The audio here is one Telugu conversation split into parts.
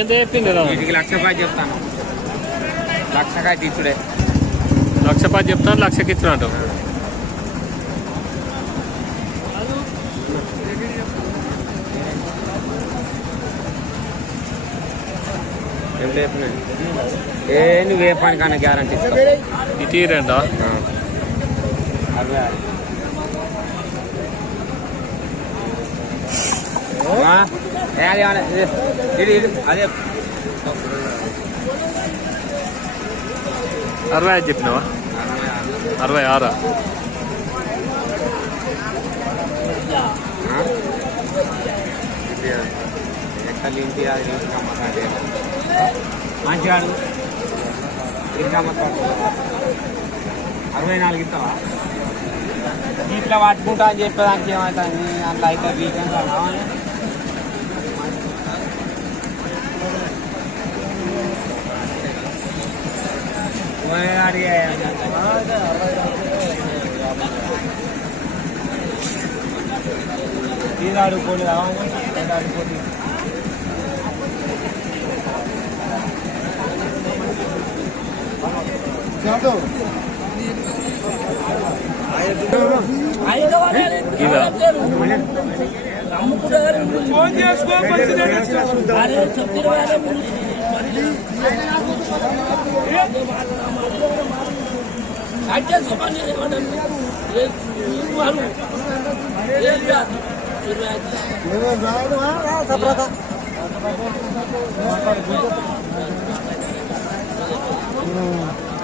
ఎంత చెప్పింది వీటికి లక్ష రూపాయలు చెప్తాను. లక్షకాయ తీసుడే. లక్ష పది చెప్తాను లక్షకి ఇచ్చిన అంటావు. ఏ నువ్వు ఏ పనికన్నా గ్యారంటీ ఇటీ రెండా అది. అదే. అరవై ఐదు చెప్పినావా? అరవై ఆరా? కమ్మకాడు అరవై నాలుగు ఇస్తావా? ఇట్లా పట్టుకుంటా అని చెప్పేదానికి ఏమవుతుంది? అందులో అయితే వీకెండ్ రావాలి అడిగే ఇది ఆడుకోండి ఆడుకోండి ఇదా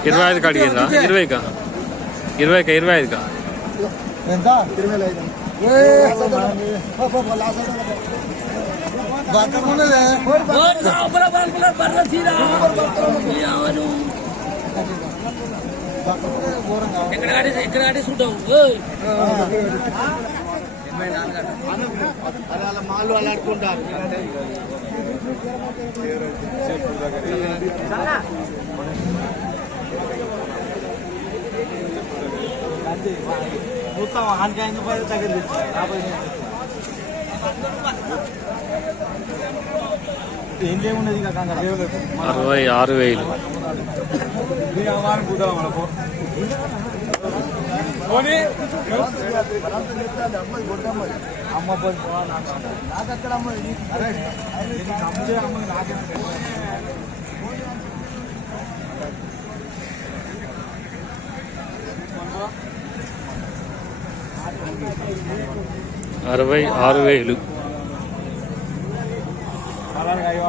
ఇరవై ఐదుకి అడిగిందా ఇరవైకా? ఇరవైకా ఇరవై ఐదుకా ఎంత? ఇరవై ఐదు. బతకున్నదే ఎక్కడ చూడవు అలా మాలు అలా ఆడుకుంటారు మొత్తం ఆనకాయ తగ్గింది ఏం లేమున్నది ఇక కంగారు అరవై ఆరు వేలు. అరవై ఆరు వేలు.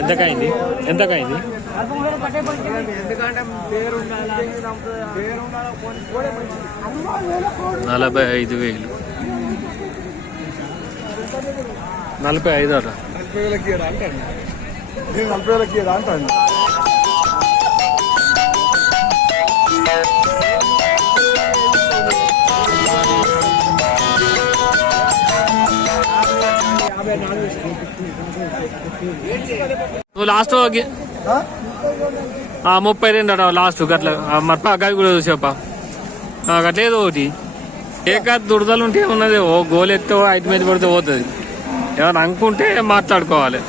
ఎంతకైంది? ఎంతకైంది? నలభై ఐదు వేలు. నలభై ఐదు అట. నలభై వేలకి ఇయ్యరా నలభై వేలకి ఇయ్యరా అంటాను. లాస్ట్ ముప్పై రెండు అట లాస్ట్ గట్ల. మరి పా, కూడా చూసాపా గట్లేదు ఒకటి. ఏకాద్ దురదలు ఉంటే ఉన్నది ఓ గోల్ ఎత్తే ఐదు మీద పడితే పోతుంది. ఏమైనా అనుకుంటే మాట్లాడుకోవాలి.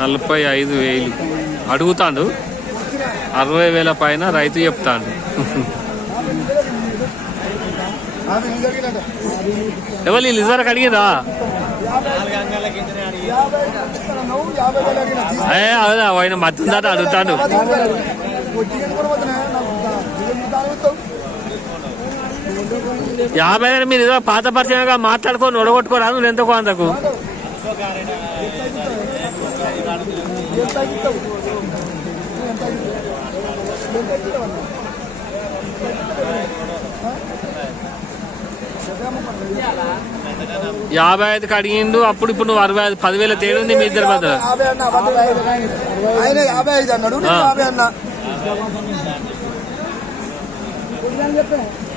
నలభై ఐదు వేలు. అడుగుతాడు. అరవై వేల పైన రైతు చెప్తాను ఎవరి నీ జరిగినట్టు ఎవరు వీళ్ళు ఇదివరకు అడిగిరా యాభై ఏ అవునా ఆయన మత్తుందట అడుగుతాడు. యాభై వేలు మీరు ఏదో పాత పరిచయంగా మాట్లాడుకొని ఒడగొట్టుకోరా ఎంతకో అంతకు ఎంత ఇస్తావు ఎంత ఎంత ఇస్తావు అన్న యాభై ఐదుకి అడిగిండు అప్పుడు ఇప్పుడు నువ్వు అరవై ఐదు పదివేల తేడుంది మీ ఇద్దరి మధ్య యాభై ఐదు అన్నాడు. యాభై అన్న.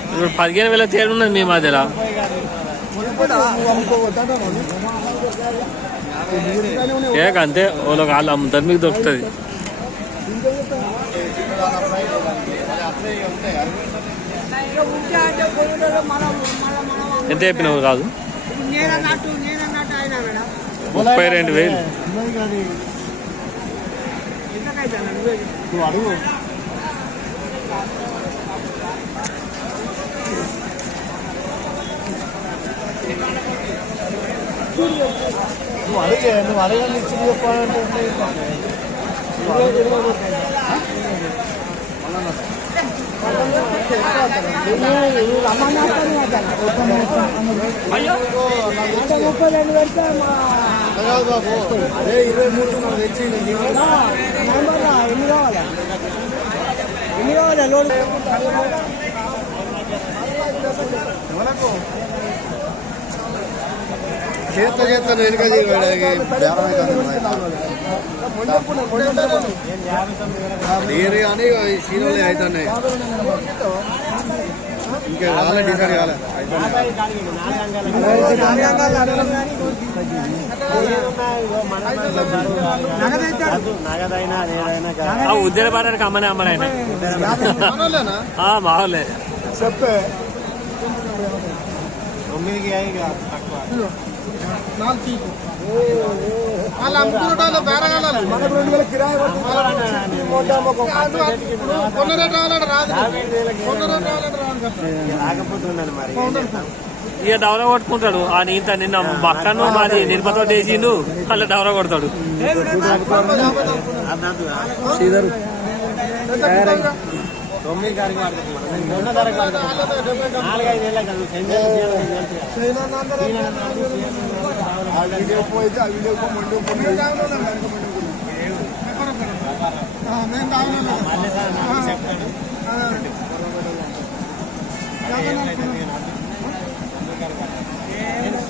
ఇప్పుడు పదిహేను వేల తేడున్నది మీ మధ్యలో. నువ్వు అమ్ముకోవద్దంటావు ఏక అంతే వాళ్ళకి వాళ్ళు అమ్ముతారు మీకు దొరుకుతుంది. ఎంత చెప్పినావు మేడం ముప్పై రెండు వేలు. నువ్వే అడుగు. నువ్వు అడగని ఇచ్చి చెప్పాలంటే ముప్పై రెండు పెడితే మా అదే ఇరవై మూడు ఎన్ని కావాలి ఎన్ని కావాలి లోన్ చేత చేత వెనుక డేర్ కానీ ఈ సీరియల్ అవుతున్నాయి ఇంకా కాలే డిసైడ్ కాలే ఉద్యోగ పడడానికి అమ్మనే అమ్మనైనా మావులే చెప్పే వాళ్ళు అమ్ముకున్న బేరగాలి మనకు రెండు వేల కిరాయి కొన్న రేటు రావాలంటే రాదు కొన్న రేటు రావాలంటే రాదు కదా. ఇక డవర కొట్టుకుంటాడు. ఆ ఇంత నిన్న మక్కను మాది నిరుపతో వేసిండు మళ్ళీ డవర కొడతాడు. ఆ వీడియో పోయితే ఆ వీడియో పో మండి పో మేము తాగలేదు మేము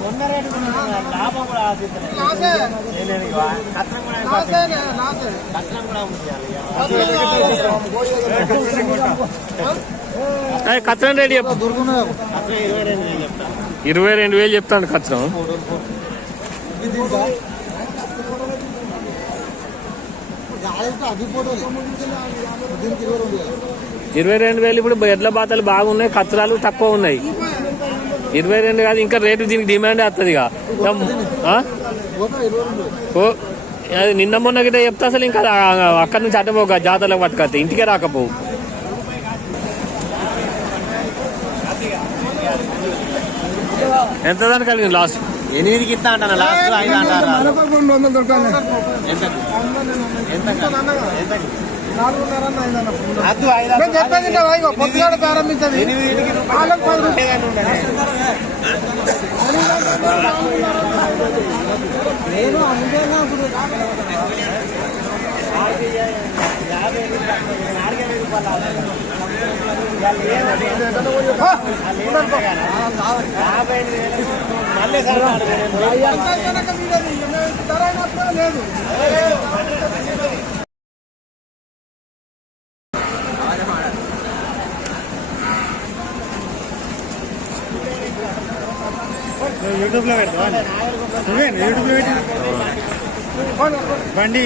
తాగలేదు ఏ, కచ్చరం రెడీ ఇరవై రెండు వేలు చెప్తాను కత్రం ఇరవై రెండు వేలు ఇప్పుడు ఎడ్ల బాతలు బాగున్నాయి కత్రాలు తక్కువ ఉన్నాయి. ఇరవై రెండు కాదు ఇంకా రేటు దీనికి డిమాండ్ వస్తుంది ఇక. అది నిన్న మొన్న గిట్ట చెప్తా అసలు ఇంకా అక్కడి నుంచి అట్టపోక జాతరలకు పట్టుకొస్తే ఇంటికే రాకపోవు ఎంత దానికి కలిగింది లాస్ట్ ఎనిమిదికి ఇస్తా అంటాను లాస్ట్ ఐదు అంటారు? రెండు వందలు దొరకాలి ఎంత? ఎంత? చెప్పేది పొద్దుగాల ప్రారంభించదు. వాళ్ళకి పది. నేను అందుకేనా ఇప్పుడు లేదు. యూట్యూబ్లో పెడతావా? నువ్వే యూట్యూబ్లో పెట్టి? బండి